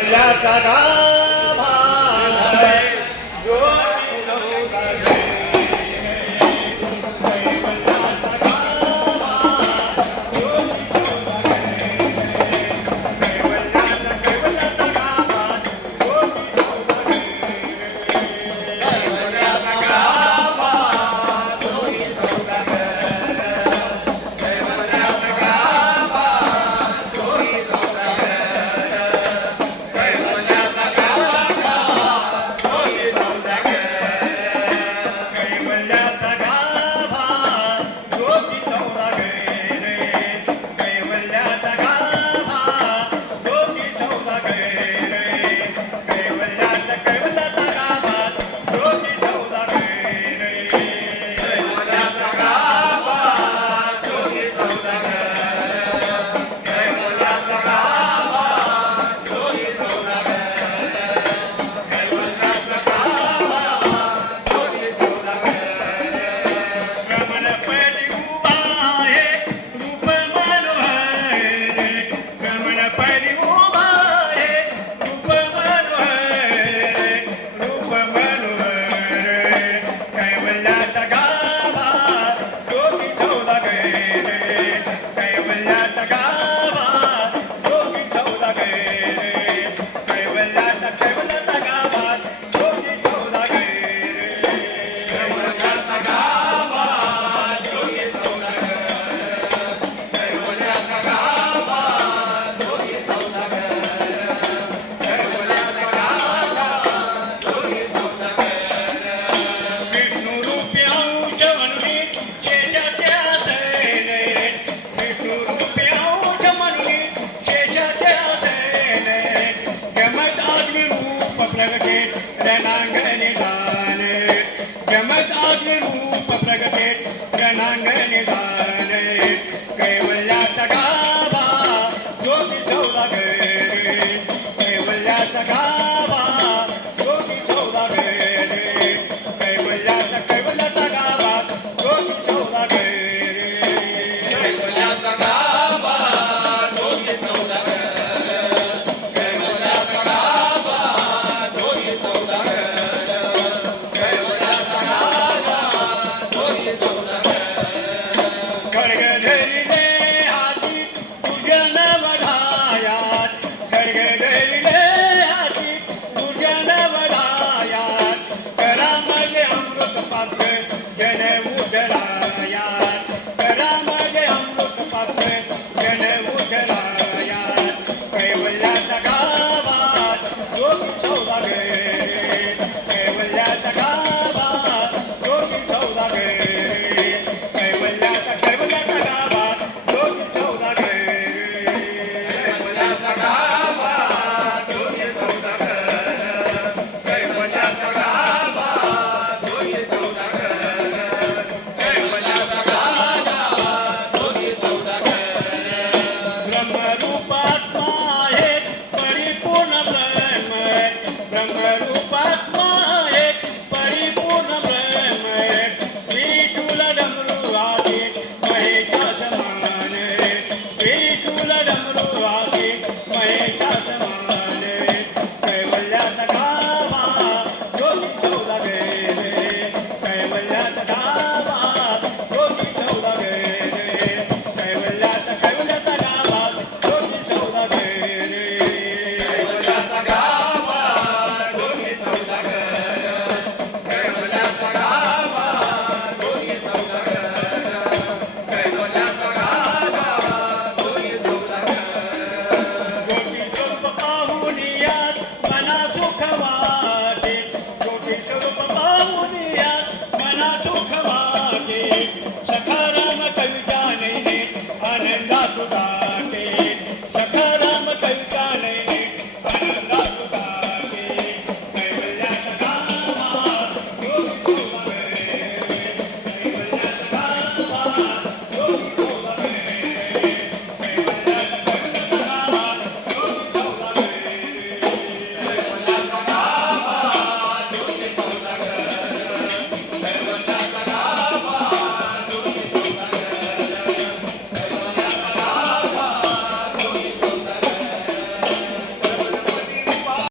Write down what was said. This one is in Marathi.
कैवल्याचा गाभा ज्योती चौदागे. कैवल्याचा गाभा ज्योती चौदागे. कैवल्याचा गाभा ज्योती चौदागे. कैवल्याचा गाभा ज्योती चौदागे. कैवल्याचा गाभा ज्योती चौदागे. कैवल्याचा गाभा ज्योती चौदागे. कैवल्याचा गाभा ज्योती चौदागे. कैवल्याचा गाभा ज्योती चौदागे. कैवल्याचा गाभा ज्योती चौदागे. कैवल्याचा गाभा ज्योती चौदागे. कैवल्याचा गाभा ज्योती चौदागे. कैवल्याचा गाभा ज्योती चौदागे. रमणपदी उभा आहे रूप मनोहर. रमणपदी उभा आहे रूप मनोहर. रूप मनोहर. कैवल्याचा गाभा ज्योती चौदागे. कैवल्याचा गाभा ज्योती चौदागे. कैवल्याचा गाभा ज्योती चौदागे. कैवल्याचा गाभा ज्योती चौदागे. कैवल्याचा गाभा ज्योती चौदागे. कैवल्याचा गाभा ज्योती चौदागे. विष्णू रूपी अंश म्हणून शेषाचे आसने. विष्णू रूपी अंश म्हणून शेषाचे आसने. गमत आदमी रूप प्रगटे रणांगणे